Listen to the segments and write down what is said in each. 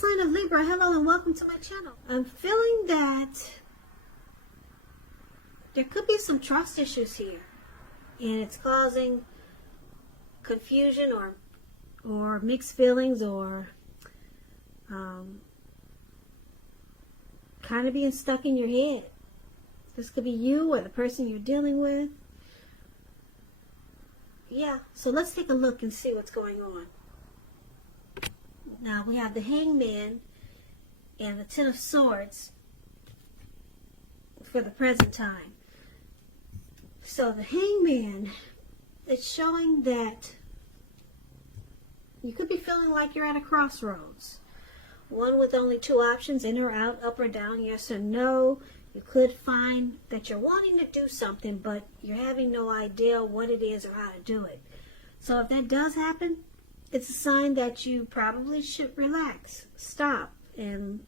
sign of Libra, hello and welcome to my channel. I'm feeling that there could be some trust issues here, and it's causing confusion or mixed feelings, or kind of being stuck in your head. This could be you or the person you're dealing with. Yeah, so let's take a look and see what's going on. Now we have the Hangman and the Ten of Swords for the present time. So the Hangman, it's showing that you could be feeling like you're at a crossroads. One with only two options, in or out, up or down, yes or no. You could find that you're wanting to do something, but you're having no idea what it is or how to do it. So if that does happen, it's a sign that you probably should relax, stop, and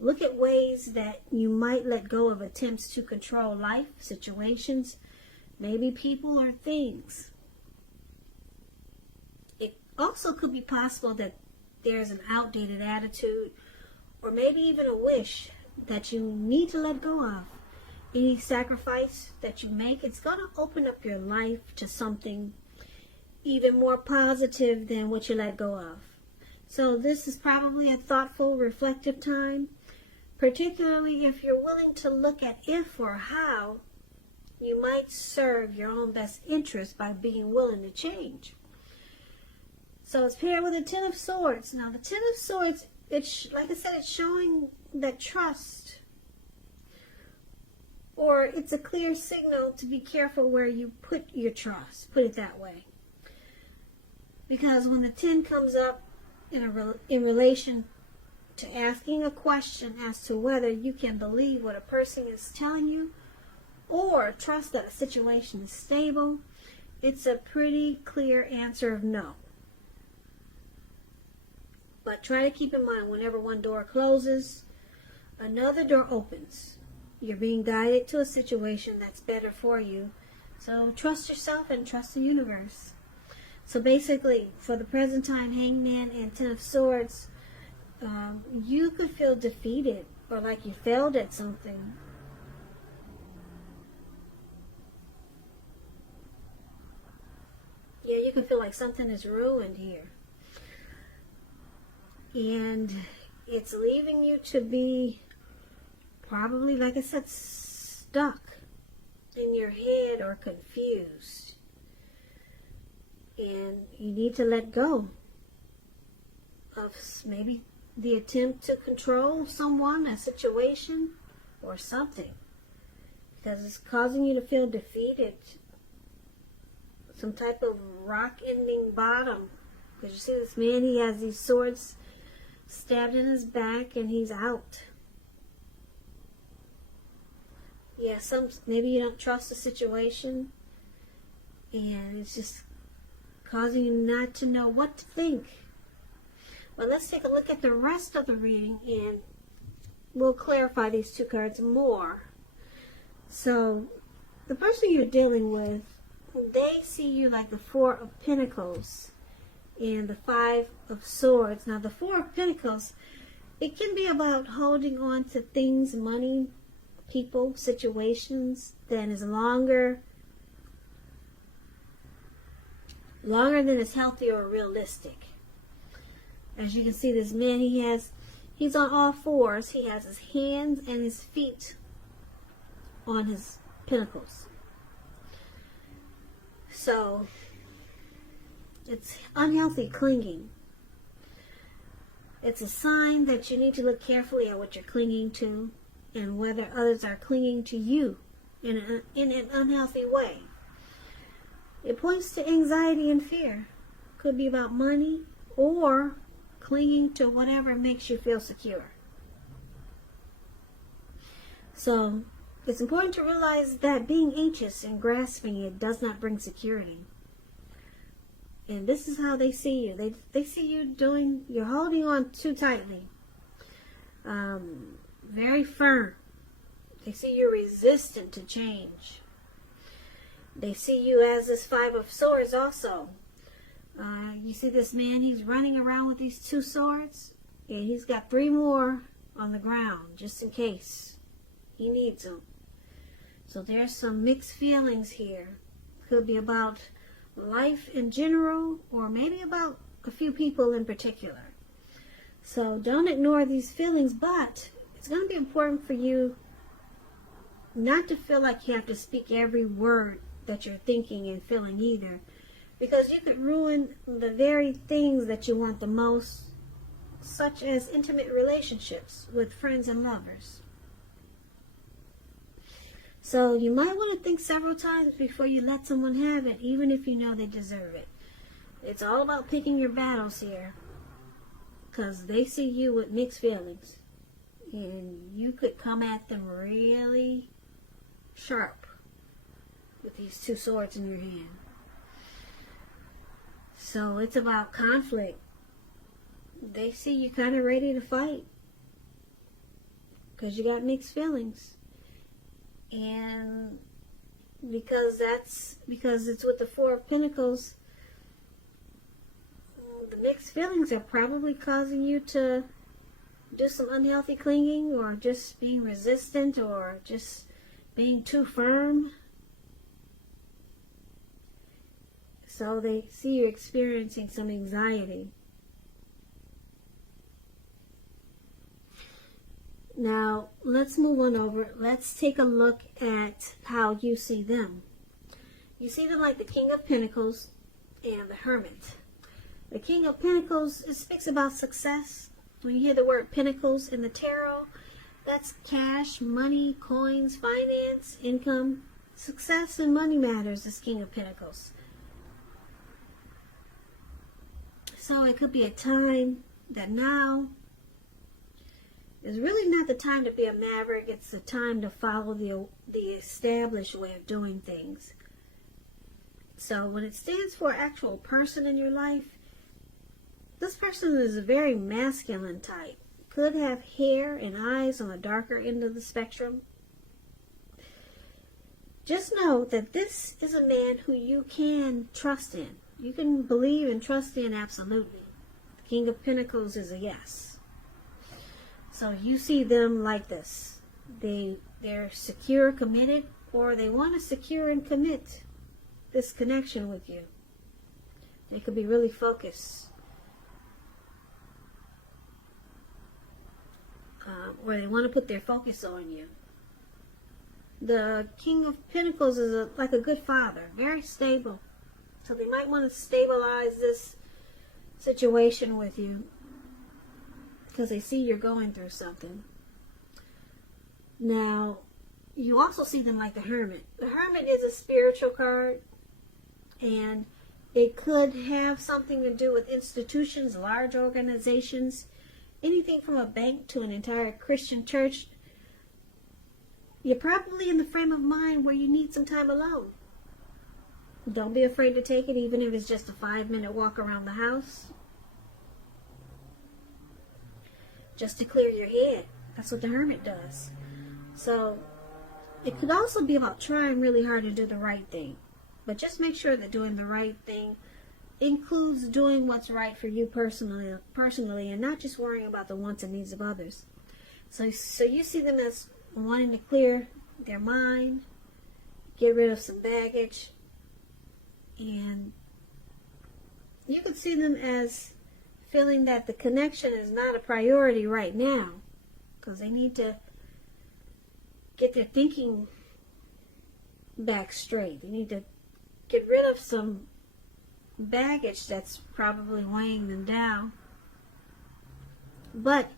look at ways that you might let go of attempts to control life, situations, maybe people or things. It also could be possible that there's an outdated attitude or maybe even a wish that you need to let go of. Any sacrifice that you make, it's going to open up your life to something even more positive than what you let go of. So this is probably a thoughtful, reflective time, particularly if you're willing to look at if or how you might serve your own best interest by being willing to change. So it's paired with the Ten of Swords. Now the Ten of Swords, it's like I said, it's showing that trust, or it's a clear signal to be careful where you put your trust, put it that way. Because when the 10 comes up in relation to asking a question as to whether you can believe what a person is telling you or trust that a situation is stable, it's a pretty clear answer of no. But try to keep in mind, whenever one door closes, another door opens. You're being guided to a situation that's better for you. So trust yourself and trust the universe. So basically, for the present time, Hangman and Ten of Swords, you could feel defeated or like you failed at something. Yeah, you can feel like something is ruined here. And it's leaving you to be probably, like I said, stuck in your head or confused. And you need to let go of maybe the attempt to control someone, a situation, or something. Because it's causing you to feel defeated. Some type of rock-ending bottom. Because you see this man, he has these swords stabbed in his back and he's out. Yeah, maybe you don't trust the situation and it's just causing you not to know what to think. Well, let's take a look at the rest of the reading and we'll clarify these two cards more. So, the person you're dealing with, they see you like the Four of Pentacles and the Five of Swords. Now, the Four of Pentacles, it can be about holding on to things, money, people, situations that is longer than is healthy or realistic. As you can see, this man, he's on all fours. He has his hands and his feet on his pentacles. So it's unhealthy clinging. It's a sign that you need to look carefully at what you're clinging to and whether others are clinging to you in an unhealthy way. It points to anxiety and fear. Could be about money or clinging to whatever makes you feel secure. So it's important to realize that being anxious and grasping it does not bring security. And this is how they see you. They see you you're holding on too tightly. Very firm. They see you resistant to change. They see you as this Five of Swords also. You see this man, he's running around with these two swords. And he's got 3 more on the ground, just in case he needs them. So there's some mixed feelings here. Could be about life in general, or maybe about a few people in particular. So don't ignore these feelings, but it's going to be important for you not to feel like you have to speak every word that you're thinking and feeling either, because you could ruin the very things that you want the most, such as intimate relationships with friends and lovers. So you might want to think several times before you let someone have it, even if you know they deserve it. It's all about picking your battles here, because they see you with mixed feelings, and you could come at them really sharp with these 2 swords in your hand. So it's about conflict. They see you kind of ready to fight because you got mixed feelings. And because it's with the 4 of Pentacles, the mixed feelings are probably causing you to do some unhealthy clinging, or just being resistant, or just being too firm. So they see you experiencing some anxiety. Now, let's move on over. Let's take a look at how you see them. You see them like the King of Pentacles and the Hermit. The King of Pentacles, it speaks about success. When you hear the word Pentacles in the tarot, that's cash, money, coins, finance, income. Success and money matters, this King of Pentacles. So it could be a time that now is really not the time to be a maverick. It's the time to follow the established way of doing things. So when it stands for an actual person in your life, this person is a very masculine type. Could have hair and eyes on the darker end of the spectrum. Just know that this is a man who you can trust in. You can believe and trust in absolutely. The King of Pentacles is a yes. So you see them like this. They're secure, committed, or they want to secure and commit this connection with you. They could be really focused. Where they want to put their focus on you. The King of Pentacles is like a good father, very stable. So they might want to stabilize this situation with you because they see you're going through something. Now, you also see them like the Hermit. The Hermit is a spiritual card, and it could have something to do with institutions, large organizations, anything from a bank to an entire Christian church. You're probably in the frame of mind where you need some time alone. Don't be afraid to take it, even if it's just a 5-minute walk around the house. Just to clear your head. That's what the Hermit does. So, it could also be about trying really hard to do the right thing. But just make sure that doing the right thing includes doing what's right for you personally, and not just worrying about the wants and needs of others. So you see them as wanting to clear their mind, get rid of some baggage, and you could see them as feeling that the connection is not a priority right now, because they need to get their thinking back straight. They need to get rid of some baggage that's probably weighing them down. But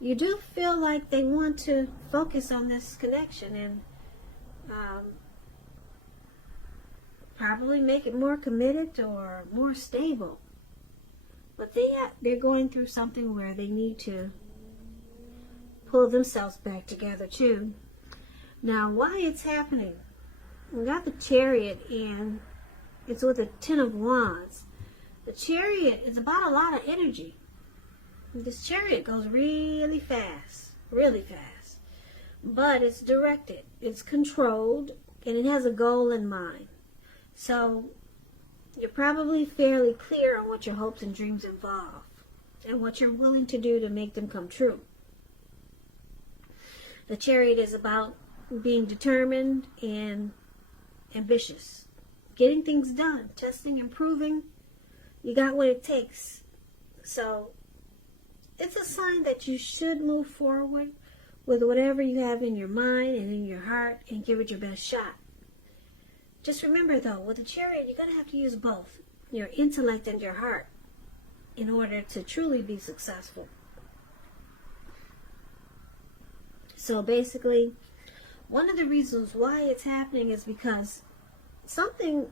you do feel like they want to focus on this connection and probably make it more committed or more stable. But they're going through something where they need to pull themselves back together too. Now, why it's happening? We got the Chariot, and it's with the 10 of Wands. The Chariot is about a lot of energy. This Chariot goes really fast, but it's directed, it's controlled, and it has a goal in mind. So you're probably fairly clear on what your hopes and dreams involve. and what you're willing to do to make them come true. The Chariot is about being determined and ambitious, getting things done, testing, improving. You got what it takes. So it's a sign that you should move forward with whatever you have in your mind and in your heart and give it your best shot. Just remember though, with the Chariot, you're going to have to use both your intellect and your heart in order to truly be successful. So basically, one of the reasons why it's happening is because something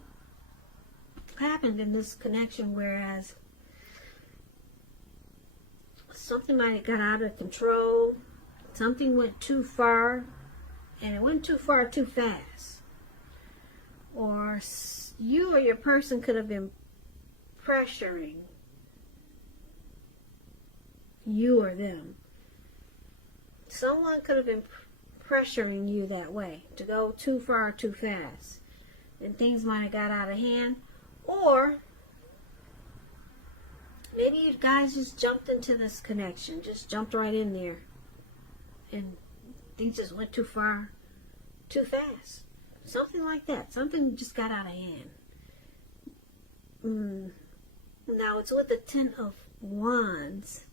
happened in this connection, whereas something might have got out of control, something went too far, and it went too far too fast. Or you or your person could have been pressuring you or them. Someone could have been pressuring you that way to go too far too fast, and things might have got out of hand. Or maybe you guys just jumped into this connection, just jumped right in there, and things just went too far too fast. Something like that. Something just got out of hand. Now it's with the Ten of Wands.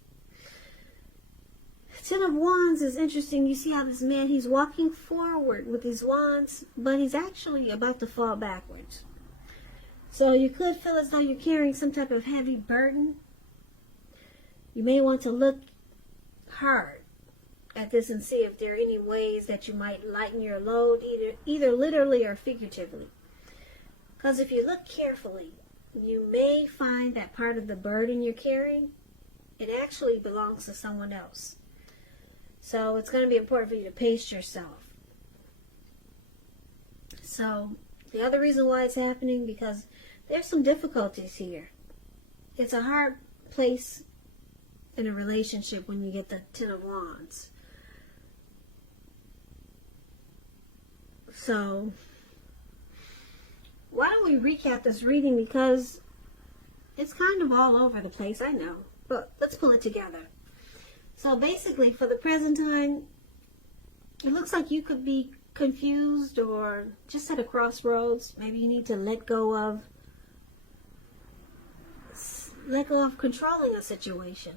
Ten of Wands is interesting. You see how this man, he's walking forward with his wands, but he's actually about to fall backwards. So you could feel as though you're carrying some type of heavy burden. You may want to look hard at this and see if there are any ways that you might lighten your load, either literally or figuratively. Because if you look carefully, you may find that part of the burden you're carrying, it actually belongs to someone else. So it's going to be important for you to pace yourself. So the other reason why it's happening, because there's some difficulties here. It's a hard place in a relationship when you get the Ten of Wands. So why don't we recap this reading, because it's kind of all over the place, I know, but let's pull it together. So basically, for the present time, it looks like you could be confused or just at a crossroads. Maybe you need to let go of controlling a situation.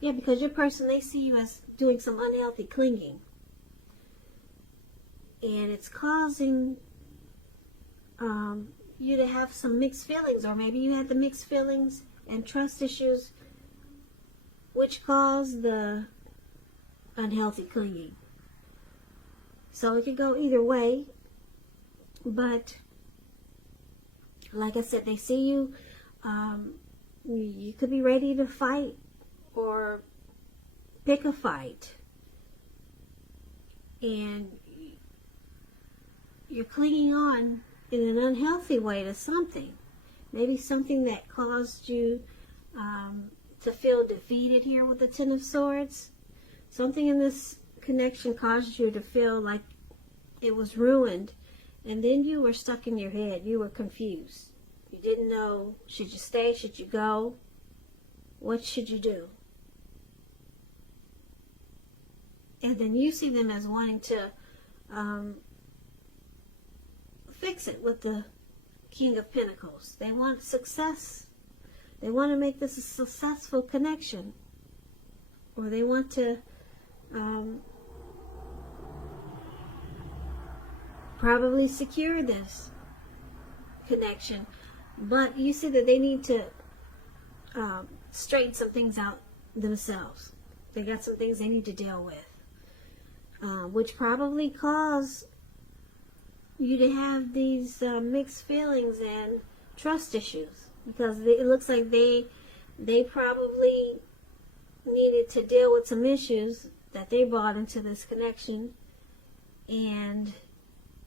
Yeah, because your person, they see you as doing some unhealthy clinging. And it's causing you to have some mixed feelings, or maybe you had the mixed feelings and trust issues which cause the unhealthy clinging. So it could go either way, but like I said, they see you, you could be ready to fight or pick a fight, and you're clinging on in an unhealthy way to something. Maybe something that caused you to feel defeated here with the Ten of Swords. Something in this connection caused you to feel like it was ruined, and then you were stuck in your head. You were confused. You didn't know, should you stay, should you go? What should you do? And then you see them as wanting to fix it with the King of Pentacles. They want success. They want to make this a successful connection. Or they want to probably secure this connection. But you see that they need to straighten some things out themselves. They got some things they need to deal with, which probably cause you to have these mixed feelings and trust issues, because it looks like they probably needed to deal with some issues that they brought into this connection, and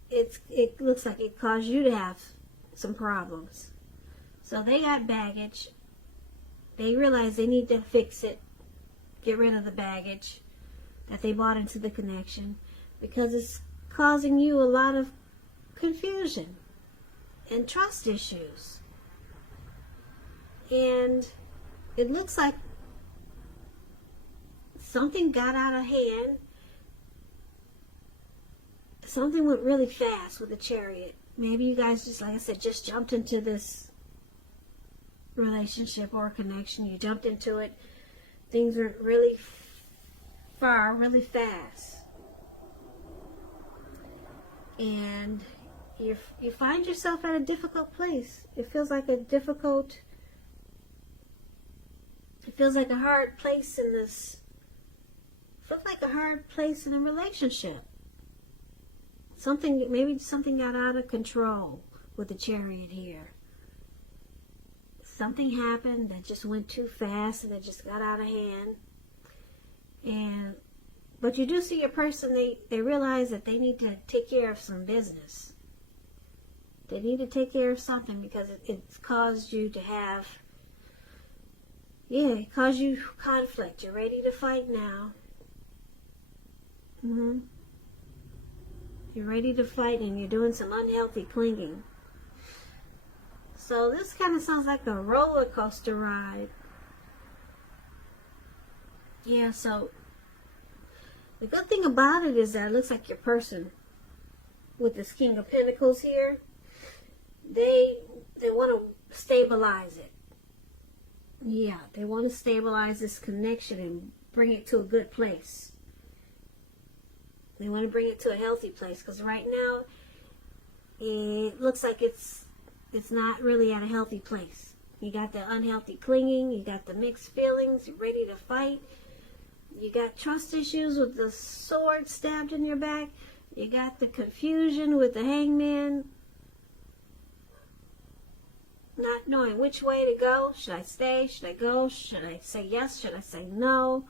it looks like it caused you to have some problems. So they got baggage. They realize they need to fix it, get rid of the baggage that they brought into the connection, because it's causing you a lot of confusion and trust issues. And it looks like something got out of hand. Something went really fast with the Chariot. Maybe you guys just, like I said, just jumped into this relationship or connection. You jumped into it. Things went really far, really fast. And you find yourself at a difficult place. It feels like a hard place in this. Feels like a hard place in a relationship. Maybe something got out of control with the Chariot here. Something happened that just went too fast and it just got out of hand. But you do see your person, they realize that they need to take care of some business. They need to take care of something because it's caused you to have, it caused you conflict. You're ready to fight now. You're ready to fight and you're doing some unhealthy clinging. So this kind of sounds like a roller coaster ride. Yeah, so the good thing about it is that it looks like your person with this King of Pentacles here, they want to stabilize it. Yeah, they want to stabilize this connection and bring it to a good place. They want to bring it to a healthy place because right now it looks like it's not really at a healthy place. You got the unhealthy clinging, you got the mixed feelings, you're ready to fight. You got trust issues with the sword stabbed in your back. You got the confusion with the Hangman. Not knowing which way to go. Should I stay? Should I go? Should I say yes? Should I say no?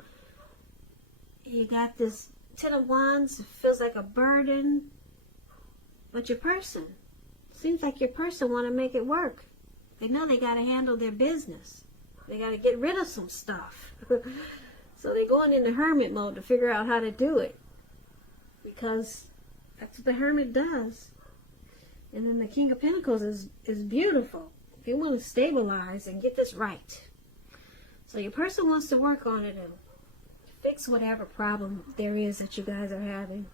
You got this Ten of Wands. It feels like a burden. But your person, seems like your person want to make it work. They know they got to handle their business. They got to get rid of some stuff. So they're going into hermit mode to figure out how to do it. Because that's what the hermit does. And then the King of Pentacles is beautiful. They want to stabilize and get this right. So your person wants to work on it and fix whatever problem there is that you guys are having.